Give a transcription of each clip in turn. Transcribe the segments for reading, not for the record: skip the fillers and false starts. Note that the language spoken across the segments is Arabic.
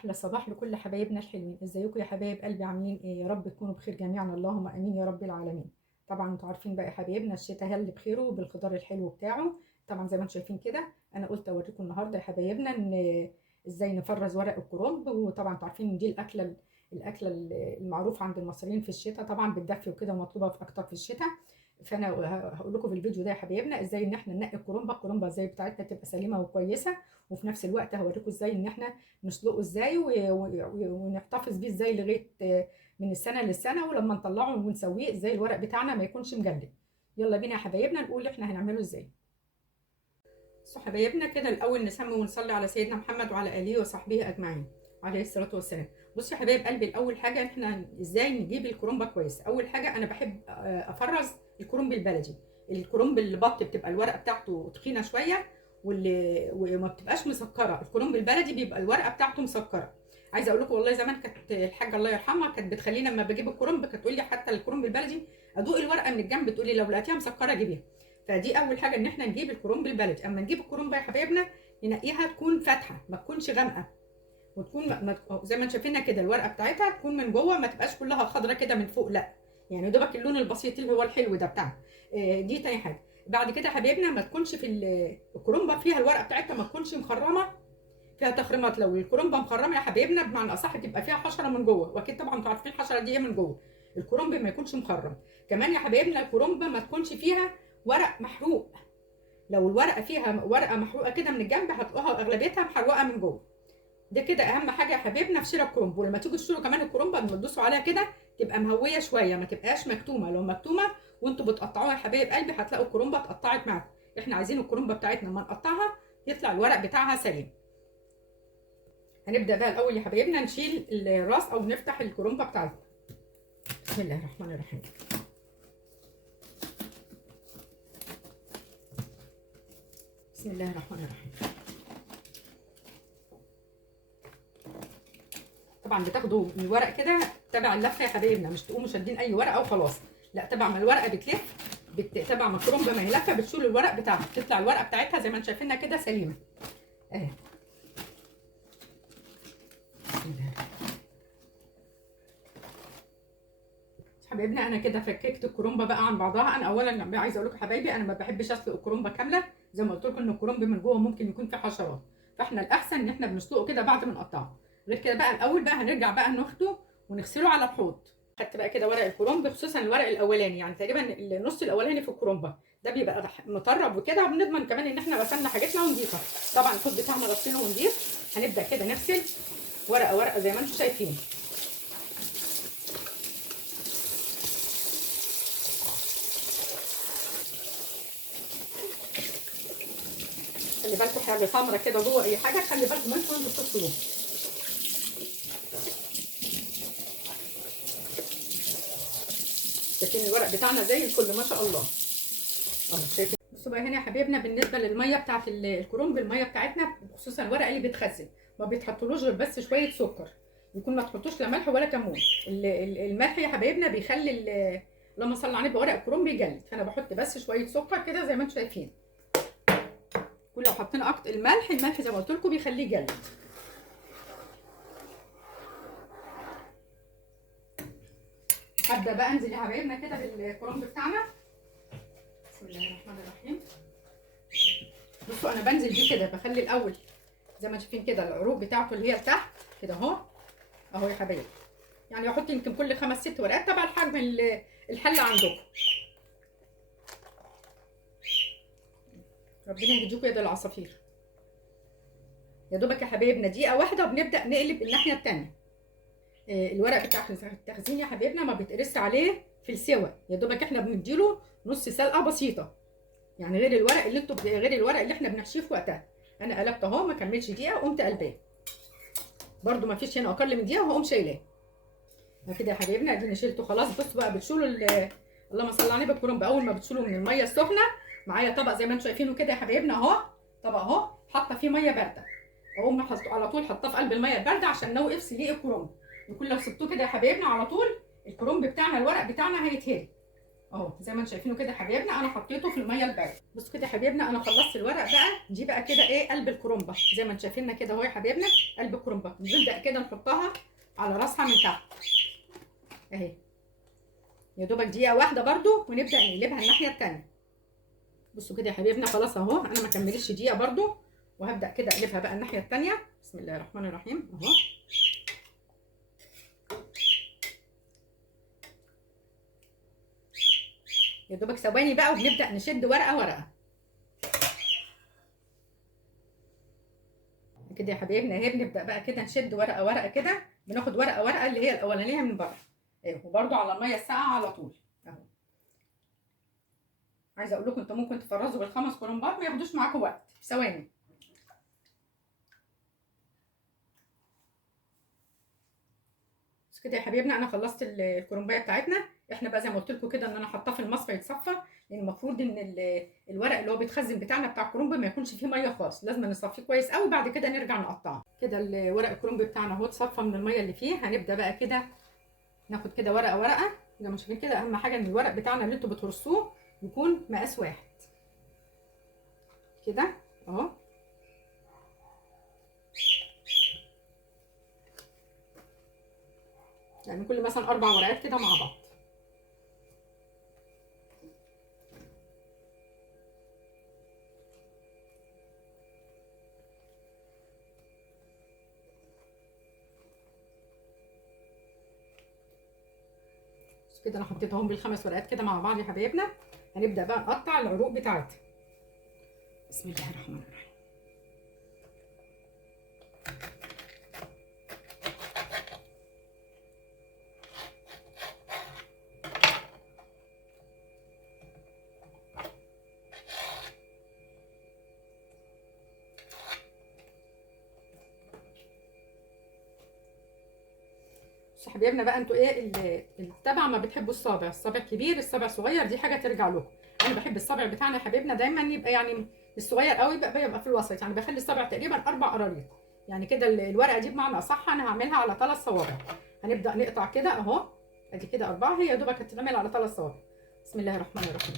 احلى صباح لكل حبايبنا الحلوين. ازيكم يا حبايب قلبي؟ عاملين ايه؟ يا رب تكونوا بخير جميعا، اللهم امين يا رب العالمين. طبعا انتوا عارفين بقى يا حبايبنا الشتاء هل بخيره وبالخضار الحلو بتاعه. طبعا زي ما انتم شايفين كده، انا قلت اوريكم النهارده يا حبايبنا ان ازاي نفرز ورق الكرنب. وطبعا انتوا عارفين ان دي الاكله المعروفه عند المصريين في الشتاء، طبعا بتدفي وكده ومطلوبه في اكتر في الشتاء. فانا هقول لكم في الفيديو ده يا حبايبنا ازاي ان احنا ننقي الكرنبه ازاي بتاعتنا تبقى سليمه وكويسه، وفي نفس الوقت هوريكم ازاي ان احنا نسلقه ازاي ونحتفظ بيه ازاي لغايه من السنه للسنه، ولما نطلعه ونسويه ازاي الورق بتاعنا ما يكونش مجلد. يلا بينا يا حبايبنا نقول احنا هنعمله ازاي. بصوا حبايبنا كده، الاول نسمي ونصلي على سيدنا محمد وعلى اله وصحبه اجمعين عليه الصلاه والسلام. بصوا يا حبايب قلبي، الاول حاجه احنا ازاي نجيب الكرنبه كويس. اول حاجه انا بحب افرز الكرنب البلدي. الكرنب البط بتبقى الورقه بتاعته تخينه شويه وما بتبقاش مسكره. الكرنب البلدي بيبقى الورقه بتاعته مسكره. عايزه اقول لكم والله زمان كانت الحاجه الله يرحمها كانت بتخليني لما بجيب الكرنب كانت تقول لي حتى الكرنب البلدي ادوق الورقه من الجنب، تقول لي لو لقيتيها مسكره جيبيها. فدي اول حاجه ان احنا نجيب الكرنب البلدي. اما نجيب الكرنبه يا حبايبنا ننقيها تكون فاتحه ما تكونش غامقه، وتكون زي ما انتم شايفينها كده الورقه بتاعتها تكون من جوه ما تبقاش كلها خضره كده من فوق، لا يعني دوبك اللون البسيط اللي هو الحلو ده بتاعها. دي تاني حاجه. بعد كده يا حبايبنا ما تكونش في الكرنبه فيها الورقه بتاعتها ما تكونش مخرمه فيها تخريمات. لو الكرنبه مخرمه يا حبايبنا بمعنى اصح تبقى فيها حشره من جوه، واكيد طبعا انتوا عارفين الحشره دي ايه من جوه. الكرنب ما يكونش مخرم. كمان يا حبايبنا الكرنبه ما تكونش فيها ورق محروق. لو الورقه فيها ورقه محروقه كده من الجنب هتلاقوها اغلبيتها محروقه من جوه. ده كده اهم حاجه يا حبايبنا في شراء الكرنب. ولما تيجوا تشتروا كمان الكرنبه لما تدوسوا عليها كده تبقى مهويه شويه، ما تبقاش مكتومه. لو مكتومه وانتوا بتقطعوها يا حبايب قلبي هتلاقوا الكرنبه اتقطعت معاكم. احنا عايزين الكرنبه بتاعتنا لما نقطعها يطلع الورق بتاعها سليم. هنبدا بقى الاول يا حبايبنا نشيل الراس او نفتح الكرنبه بتاعتنا. بسم الله الرحمن الرحيم. بسم الله الرحمن الرحيم. طبعا بتاخدوا من الورق كده تبع اللفه يا حبايبنا، مش تقوموا شادين اي ورقه وخلاص، لا تبع ما الورقه بتلف تبع ما الكرنبه ما هي لفه بتشيلوا الورق بتاعها تطلع الورقه بتاعتها زي ما انتم شايفينها كده سليمه اهي. حبايبنا انا كده فككت الكرنبه بقى عن بعضها. انا اولا عايزه اقول لكم حبايبي انا ما بحبش اسلق الكرنبه كامله، زي ما قلت لكم ان الكرنب من جوه ممكن يكون فيه حشرات، فاحنا الاحسن ان احنا بنسلقه كده بعد ما نقطعه. غير كده بقى الاول بقى هنرجع بقى ناخده ونغسله على الحوض. خدت بقى كده ورق الكرنب خصوصا الورق الاولاني، يعني تقريبا النص الاولاني في الكرنبه ده بيبقى مطرب وكده، وبنضمن كمان ان احنا غسلنا حاجتنا ونضيفها. طبعا الحوض بتاعنا غسيله ونضيف. هنبدا كده نغسل ورقه ورقه زي ما انتم شايفين. خلي بالكم حاجه سمره كده جوه اي حاجه، خلي بالكم منكم وانتوا بتغسلوه. شايفين الورق بتاعنا زي الفل ما شاء الله. شايفين؟ بصوا بقى هنا يا حبايبنا بالنسبه للميه بتاعت الكرنب، الميه بتاعتنا خصوصا الورق اللي بيتخزن ما بيتحطلوش غير بس شويه سكر، يكون ما تحطوش لا ملح ولا كمون. الملح يا حبايبنا بيخلي اللهم صل على النبي ورق الكرنب يجلد، فانا بحط بس شويه سكر كده زي ما انتم شايفين. كل لو حطينا اكتر الملح زي ما قلت لكم بيخليه يجلد. هبدا بقى انزل يا حبايبنا كده بالكرنب بتاعنا. بسم الله الرحمن الرحيم. بصوا انا بنزل بيه كده، بخلي الاول زي ما شايفين كده العروق بتاعته اللي هي لتحت كده اهو يا حبايبي، يعني احط يمكن كل 5 6 ورقات تبع الحجم الحله عندكم. ربنا يهديكم يا دي العصافير. يا دوبك يا حبايبنا دقيقه واحده وبنبدا نقلب الناحيه الثانيه. الورق بتاع التخزين يا حبايبنا ما بيتقرص عليه في السوا، يا دوبك احنا بنديله نص سلقه بسيطه، يعني غير الورق اللي احنا بنحشيه في وقتها. انا قلبت اهو ما كملش دقيقه وقمت قلباه، برده ما فيش هنا اقل من دقيقه وهقوم شايلاه كده يا حبايبنا. اديني شيلته خلاص. بصوا بقى بتشيلوا اللهم صل على النبي الكرنب اول ما بتشيلوا من الميه السخنه. معايا طبق زي ما انتم شايفينه كده يا حبايبنا اهو، طبق اهو حاطه فيه ميه بارده، اقوم على طول حاطاه في قلب الميه البارده عشان لو افصل الكرنب. يكون لو سبتوه كده يا حبايبنا على طول الكرنب بتاعنا الورق بتاعنا هيتهري. اهو زي ما انتم شايفينه كده يا حبايبنا، انا حطيته في الميه البارده. بصوا كده يا حبايبنا، انا خلصت الورق بقى. دي بقى كده ايه قلب الكرنبه، زي ما انتم شايفيننا كده اهو يا حبايبنا، قلب الكرنبه. بنبدا كده نحطها على راسها من تحت اهي، يا دوبك دقيقه واحده برده، ونبدا نقلبها الناحيه الثانيه. بصوا كده يا حبايبنا، خلاص اهو انا ما كملتش دقيقه برده، وهبدا كده اقلبها بقى الناحيه الثانيه. بسم الله الرحمن الرحيم اهو. يا دوبك ثواني بقى، وبنبدا نشد ورقه ورقه كده يا حبايبنا اهي. بنبدا بقى كده نشد ورقه ورقه كده، بناخد ورقه ورقه اللي هي الاولانيه من بره اهي، وبرده على الميه الساقعه على طول اهو. عايزه اقول لكم انتوا ممكن تفرزوا بالخمس كرنبات ما ياخدوش معاكم وقت، في ثواني. بس كده يا حبايبنا انا خلصت الكرنبايه بتاعتنا. احنا بقى زي ما قلت لكم كده ان انا حاطاه في المصفى يتصفى، لان المفروض ان الورق اللي هو بيتخزن بتاعنا بتاع الكرنب ما يكونش فيه ميه خالص، لازم نصفيه كويس قوي، بعد كده نرجع نقطعه. كده الورق الكرنب بتاعنا اهو اتصفى من الميه اللي فيه. هنبدا بقى كده ناخد كده ورقه ورقه زي ما شايفين كده. اهم حاجه ان الورق بتاعنا اللي انتوا بترصوه يكون مقاس واحد كده اهو. يعني كل مثلا 4 ورقات كده مع بعض. بس كده انا حطيتهم بال5 ورقات كده مع بعض يا حبايبنا. هنبدا بقى نقطع العروق بتاعتها. بسم الله الرحمن الرحيم. بس يا حبايبنا بقى انتوا ايه التبع ما بتحبوا الصابع، الصابع كبير الصابع صغير دي حاجه ترجع لكم. انا بحب الصابع بتاعنا يا حبايبنا دايما يبقى يعني الصغير قوي يبقى في الوسط، يعني بخلي الصابع تقريبا 4 قراريط. يعني كده الورقه دي بمعنى اصح انا هعملها على 3 صوابع. هنبدا نقطع كده اهو، ادي كده 4، هي يا دوبك هتتعمل على 3 صوابع. بسم الله الرحمن الرحيم.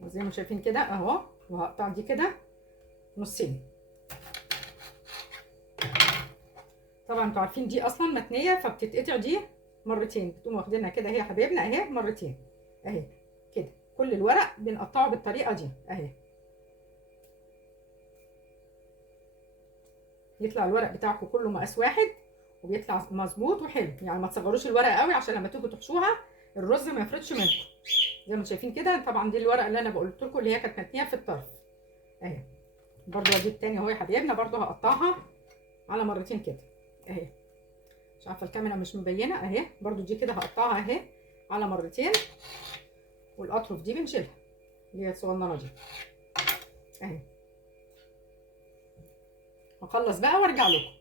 وزي ما شايفين كده اهو، وهقطع دي كده نصين. طبعا انتوا عارفين دي اصلا متنيه، فبتتقطع دي مرتين، بتقوموا واخدينها كده اهي يا حبايبنا اهي مرتين اهي كده. كل الورق بنقطعه بالطريقه دي اهي، يطلع الورق بتاعكم كله مقاس واحد، وبيطلع مظبوط وحلو. يعني ما تصغروش الورقه قوي عشان لما تيجوا تحشوها الرز ما يفرطش منكم. زي ما انتم شايفين كده. طبعا دي الورقه اللي انا قلت لكم اللي هي كانت متنيه في الطرف اهي. برده ادي التاني اهو يا حبايبنا، برده هقطعها على مرتين كده اهي. مش عارفه الكاميرا مش مبينه اهي. برده دي كده هقطعها اهي على مرتين، والاطرف دي بنشيلها اللي هي الصغننه دي اهي. هخلص بقى وارجع لكم.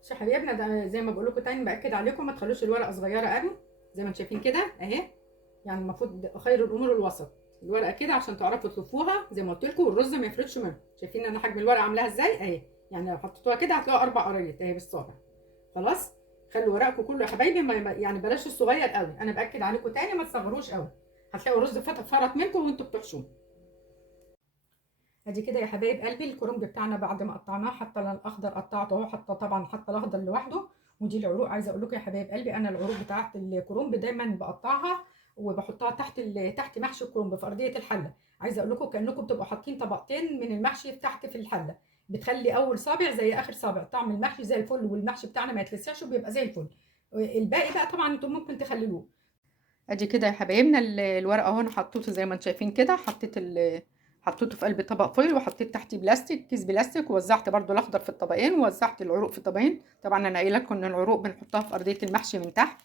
بصوا يا حبايبنا ده زي ما بقول لكم تاني باكد عليكم ما تخلوش الورقه صغيره قوي زي ما انتم شايفين كده اهي. يعني المفروض خير الامور الوسط، الورقه كده عشان تعرفوا تلفوها زي ما قلت لكم، والرز ما يفرطش منها. شايفين انا حجم الورقه عاملاها ازاي اهي. يعني لو حطيتوها كده هتلاقوا 4 قرايط اهي بالصابع. خلاص خلوا ورقكم كله يا حبايبي يعني بلاش الصغير قوي. انا باكد عليكم تاني ما تصغروش قوي، هتلاقوا الرز فرط منكم وانتوا بتحشوه. ادي كده يا حبايب قلبي الكرنب بتاعنا بعد ما قطعناه. حتى الاخضر قطعته اهو، حتى طبعا حتى الاخضر لوحده. ودي العروق. عايزه اقول لكم يا حبايب قلبي انا العروق بتاعت الكرنب دايما بقطعها وبحطها تحت محشي الكرنب في ارضيه الحله. عايزه اقول لكم كانكم بتبقوا حاطين طبقتين من المحشي تحت في الحله، بتخلي اول صابع زي اخر صابع، طعم المحشي زي الفل، والمحشي بتاعنا ما يتلسعش وبيبقى زي الفل. الباقي بقى طبعا انتم ممكن تخللوه. ادي كده يا حبايبنا الورقه اهو، انا حطيته زي ما انتم شايفين كده. حطيته في قلب طبق فويل، وحطيت تحتيه بلاستيك، كيس بلاستيك، ووزعت برده الاخضر في الطبقين، ووزعت العروق في الطبقين. طبعا انا قايله لكم ان العروق بنحطها في ارضيه المحشي من تحت،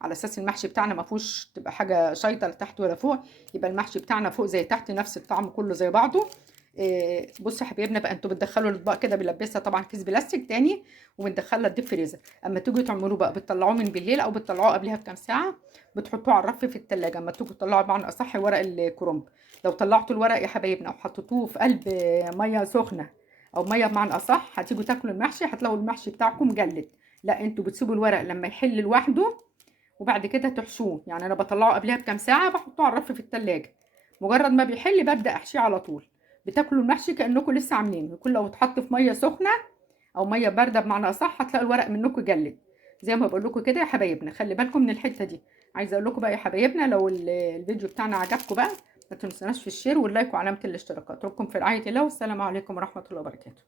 على اساس المحشي بتاعنا ما فيهوش تبقى حاجه شايطه لتحت ولا فوق، يبقى المحشي بتاعنا فوق زي تحت نفس الطعم كله زي بعضه. بصوا يا حبايبنا بقى، انتوا بتدخلوا الاطباق كده، بنلبسها طبعا كيس بلاستيك تاني وبندخلها الديب فريزر. اما تيجوا تعملوه بقى بتطلعوه من بالليل او بتطلعوه قبلها بكام ساعه، بتحطوه على الرف في التلاجة. اما تيجوا تطلعوا بمعنى اصح ورق الكرنب، لو طلعتوا الورق يا حبايبنا وحطيتوه في قلب ميه سخنه او ميه بمعنى اصح، هتيجوا تاكلوا المحشي هتلاقوا المحشي بتاعكم مجلد. لا انتوا بتسيبوا الورق لما يحل لوحده وبعد كده تحشوه. يعني انا بطلعه قبلها بكام ساعه، بحطه على الرف في التلاجة، مجرد ما بيحل ببدا احشيه على طول. بتاكلوا المحشي كانكم لسه عاملينه. يكون لو اتحط في ميه سخنه او ميه بارده بمعنى اصح، هتلاقوا الورق منكم جلد. زي ما بقول لكم كده يا حبايبنا، خلي بالكم من الحته دي. عايزه اقول لكم بقى يا حبايبنا، لو الفيديو بتاعنا عجبكم بقى، ما تنسوناش في الشير واللايك وعلامه الاشتراك. اترككم في رعايه الله، والسلام عليكم ورحمه الله وبركاته.